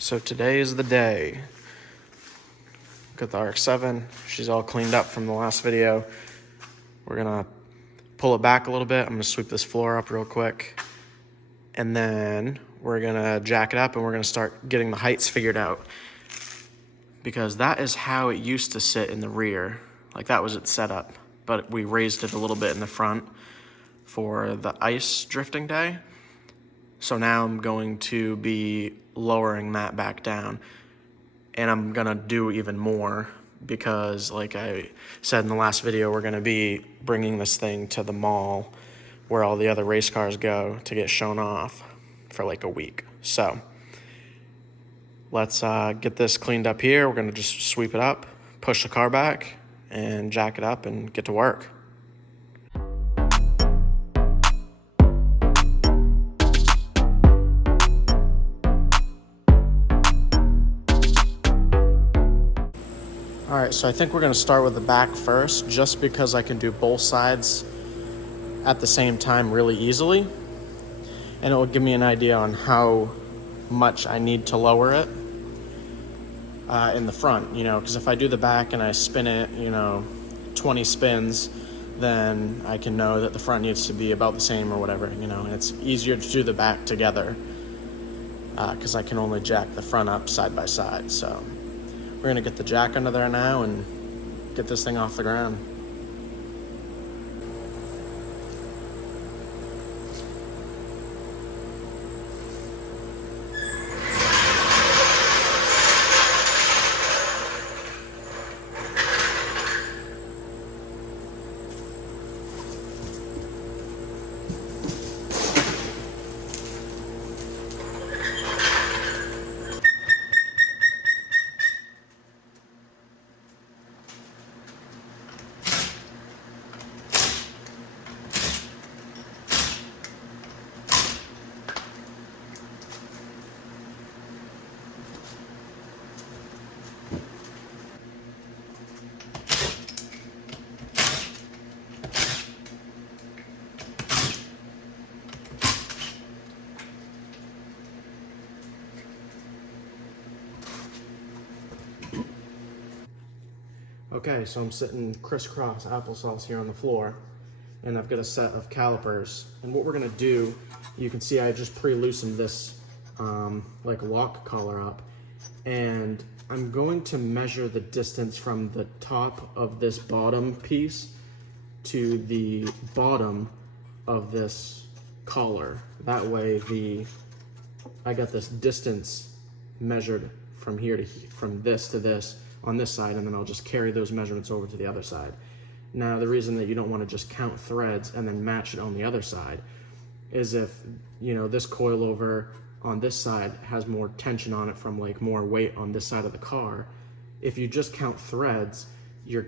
So today is the day. Got the RX7. She's all cleaned up from the last video. We're gonna pull it back a little bit. I'm gonna sweep this floor up real quick. And then we're gonna jack it up and we're gonna start getting the heights figured out. Because that is how it used to sit in the rear. Like that was its setup. But we raised it a little bit in the front for the ice drifting day. So now I'm going to be lowering that back down. And I'm gonna do even more because like I said in the last video, we're gonna be bringing this thing to the mall where all the other race cars go to get shown off for like a week. So let's get this cleaned up here. We're gonna just sweep it up, push the car back and jack it up and get to work. All right, so I think we're gonna start with the back first, just because I can do both sides at the same time really easily. And it will give me an idea on how much I need to lower it in the front, because if I do the back and I spin it, 20 spins, then I can know that the front needs to be about the same or whatever, and it's easier to do the back together because I can only jack the front up side by side. So we're gonna get the jack under there now and get this thing off the ground. Okay, so I'm sitting crisscross applesauce here on the floor, and I've got a set of calipers. And what we're gonna do, you can see I just pre-loosened this like lock collar up, and I'm going to measure the distance from the top of this bottom piece to the bottom of this collar. That way I got this distance measured from here to from this to this on this side, and then I'll just carry those measurements over to the other side. Now, the reason that you don't want to just count threads and then match it on the other side is if, this coilover on this side has more tension on it from like more weight on this side of the car. If you just count threads, your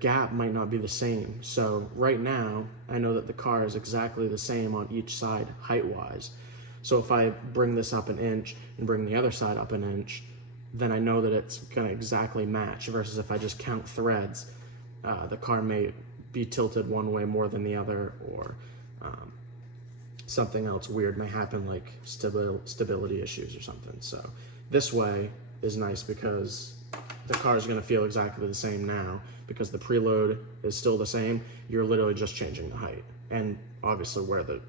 gap might not be the same. So right now, I know that the car is exactly the same on each side height-wise. So if I bring this up an inch and bring the other side up an inch, then I know that it's gonna exactly match, versus if I just count threads, the car may be tilted one way more than the other, or something else weird may happen, like stability issues or something. So this way is nice because the car is gonna feel exactly the same now, because the preload is still the same. You're literally just changing the height, and obviously where the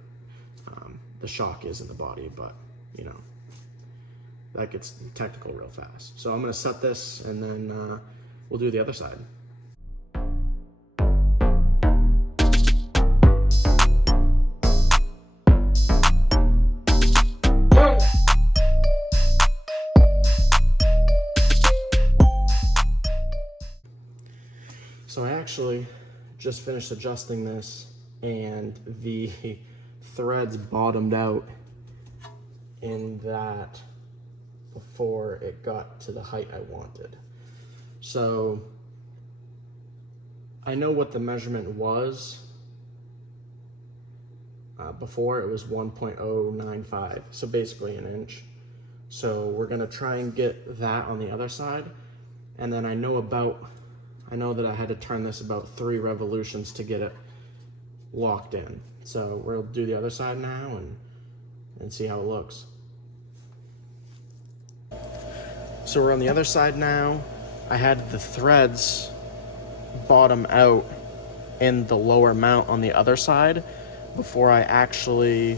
shock is in the body, but that gets technical real fast. So I'm gonna set this and then we'll do the other side. So I actually just finished adjusting this, and the threads bottomed out in that before it got to the height I wanted. So I know what the measurement was. Before it was 1.095, so basically an inch. So we're gonna try and get that on the other side. And then I know that I had to turn this about 3 revolutions to get it locked in. So we'll do the other side now and see how it looks. So we're on the other side now. I had the threads bottom out in the lower mount on the other side before I actually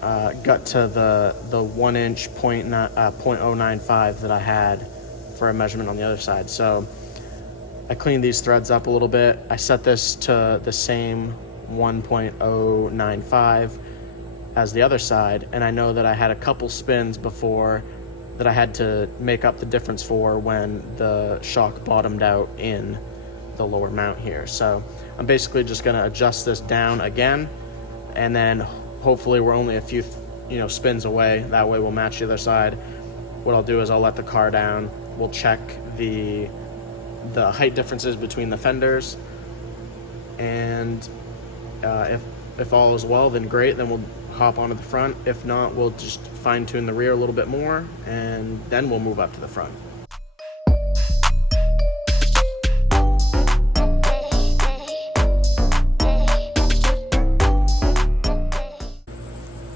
got to the 1 inch .095 that I had for a measurement on the other side. So I cleaned these threads up a little bit. I set this to the same 1.095 as the other side, and I know that I had a couple spins before that I had to make up the difference for when the shock bottomed out in the lower mount here. So I'm basically just gonna adjust this down again, and then hopefully we're only a few spins away. That way we'll match the other side. What I'll do is I'll let the car down. We'll check the height differences between the fenders, and if all is well, then great, then we'll hop onto the front. If not, we'll just fine tune the rear a little bit more, and then we'll move up to the front.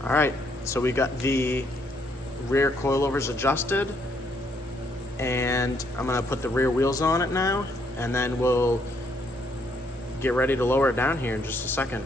All right, so we got the rear coilovers adjusted, and I'm gonna put the rear wheels on it now, and then we'll get ready to lower it down here in just a second.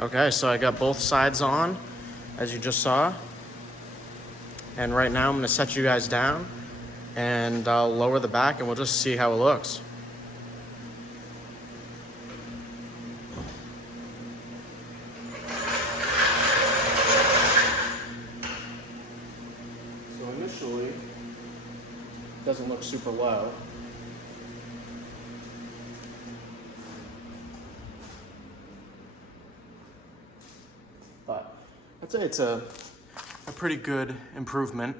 Okay, so I got both sides on, as you just saw. And right now I'm gonna set you guys down, and I'll lower the back and we'll just see how it looks. So initially, it doesn't look super low. But I'd say it's a pretty good improvement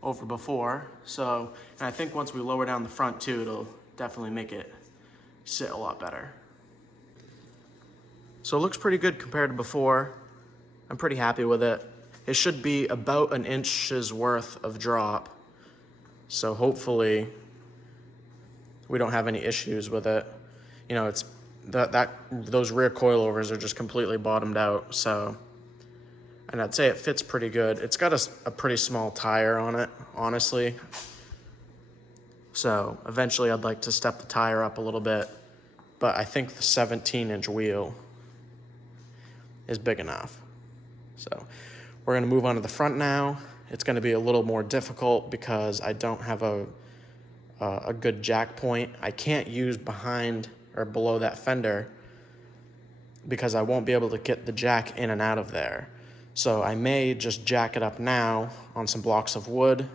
over before. So, and I think once we lower down the front too, it'll definitely make it sit a lot better. So it looks pretty good compared to before. I'm pretty happy with it. It should be about an inch's worth of drop. So hopefully we don't have any issues with it. You know, it's those rear coilovers are just completely bottomed out. So, and I'd say it fits pretty good. It's got a pretty small tire on it, honestly. So eventually I'd like to step the tire up a little bit, but I think the 17-inch wheel is big enough. So we're gonna move on to the front now. It's gonna be a little more difficult because I don't have a good jack point. I can't use behind or below that fender because I won't be able to get the jack in and out of there. So I may just jack it up now on some blocks of wood,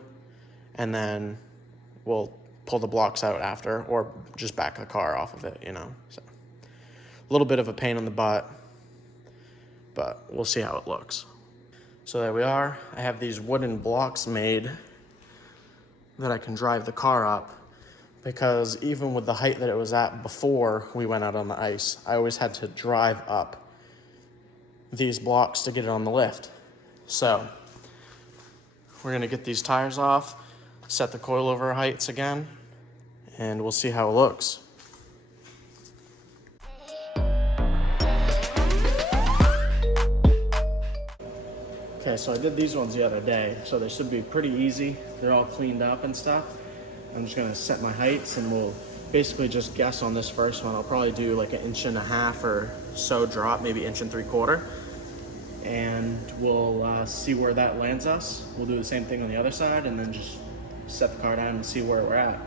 and then we'll pull the blocks out after, or just back the car off of it, you know. So a little bit of a pain in the butt, but we'll see how it looks. So there we are. I have these wooden blocks made that I can drive the car up, because even with the height that it was at before we went out on the ice, I always had to drive up these blocks to get it on the lift. So we're gonna get these tires off, set the coilover heights again, and we'll see how it looks. Okay, so I did these ones the other day, so they should be pretty easy. They're all cleaned up and stuff. I'm just gonna set my heights, and we'll basically just guess on this first one. I'll probably do like 1.5 inches or so drop, maybe 1 3/4 inches. and we'll see where that lands us. We'll do the same thing on the other side and then just set the car down and see where we're at.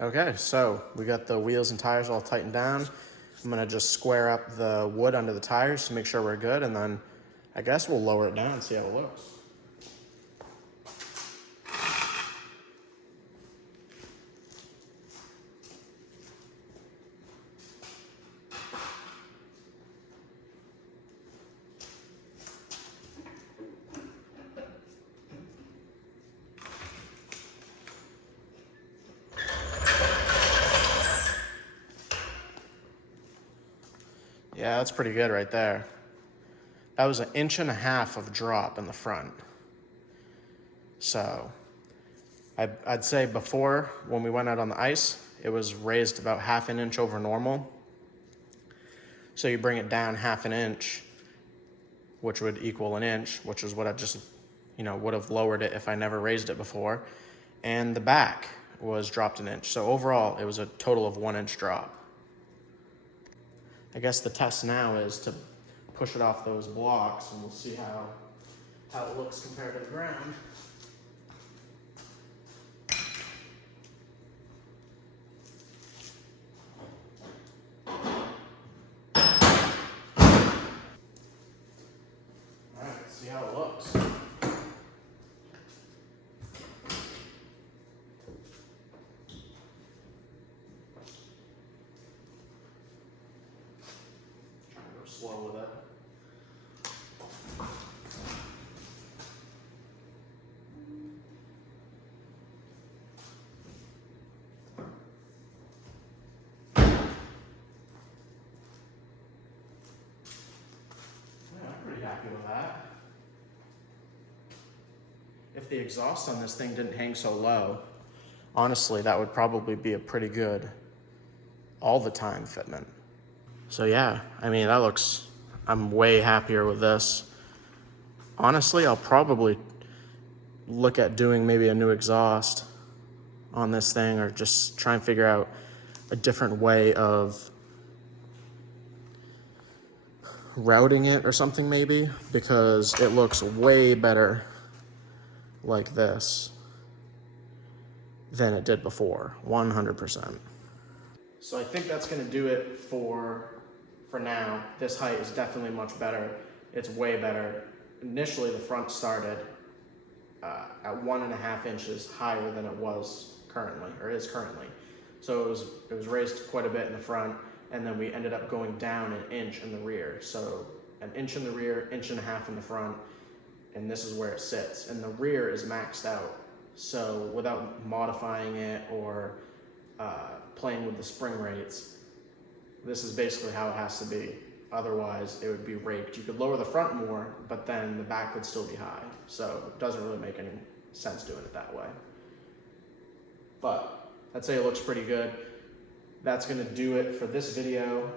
Okay, so we got the wheels and tires all tightened down. I'm gonna just square up the wood under the tires to make sure we're good, and then I guess we'll lower it down and see how it looks. Yeah, that's pretty good right there. That was 1.5 inches of drop in the front. So I'd say before, when we went out on the ice, it was raised about 1/2 inch over normal. So you bring it down 1/2 inch, which would equal 1 inch, which is what I just, would have lowered it if I never raised it before. And the back was dropped 1 inch. So overall, it was a total of 1 inch drop. I guess the test now is to push it off those blocks, and we'll see how it looks compared to the ground. All right, let's see how it looks. Slow with it. Yeah, I'm pretty happy with that. If the exhaust on this thing didn't hang so low, honestly, that would probably be a pretty good all the time fitment. So yeah, I mean, I'm way happier with this. Honestly, I'll probably look at doing maybe a new exhaust on this thing, or just try and figure out a different way of routing it or something maybe, because it looks way better like this than it did before, 100%. So I think that's gonna do it for now. This height is definitely much better. It's way better. Initially, the front started at 1.5 inches higher than it was currently, or is currently. So it was raised quite a bit in the front, and then we ended up going down 1 inch in the rear. So 1 inch in the rear, 1.5 inches in the front, and this is where it sits. And the rear is maxed out. So without modifying it or playing with the spring rates, this is basically how it has to be. Otherwise, it would be raked. You could lower the front more, but then the back would still be high. So it doesn't really make any sense doing it that way. But I'd say it looks pretty good. That's gonna do it for this video.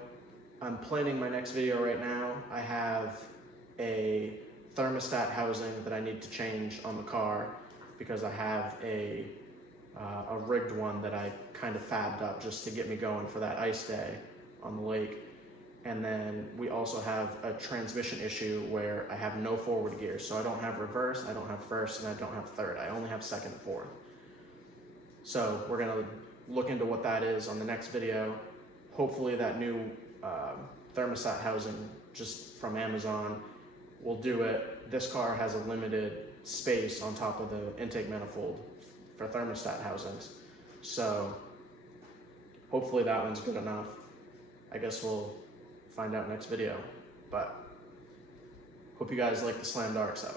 I'm planning my next video right now. I have a thermostat housing that I need to change on the car because I have a rigged one that I kind of fabbed up just to get me going for that ice day on the lake. And then we also have a transmission issue where I have no forward gear. So I don't have reverse, I don't have first, and I don't have third. I only have second and fourth. So we're gonna look into what that is on the next video. Hopefully that new thermostat housing just from Amazon will do it. This car has a limited space on top of the intake manifold for thermostat housings. So hopefully that one's good enough. I guess we'll find out next video, but hope you guys like the slammed RX7.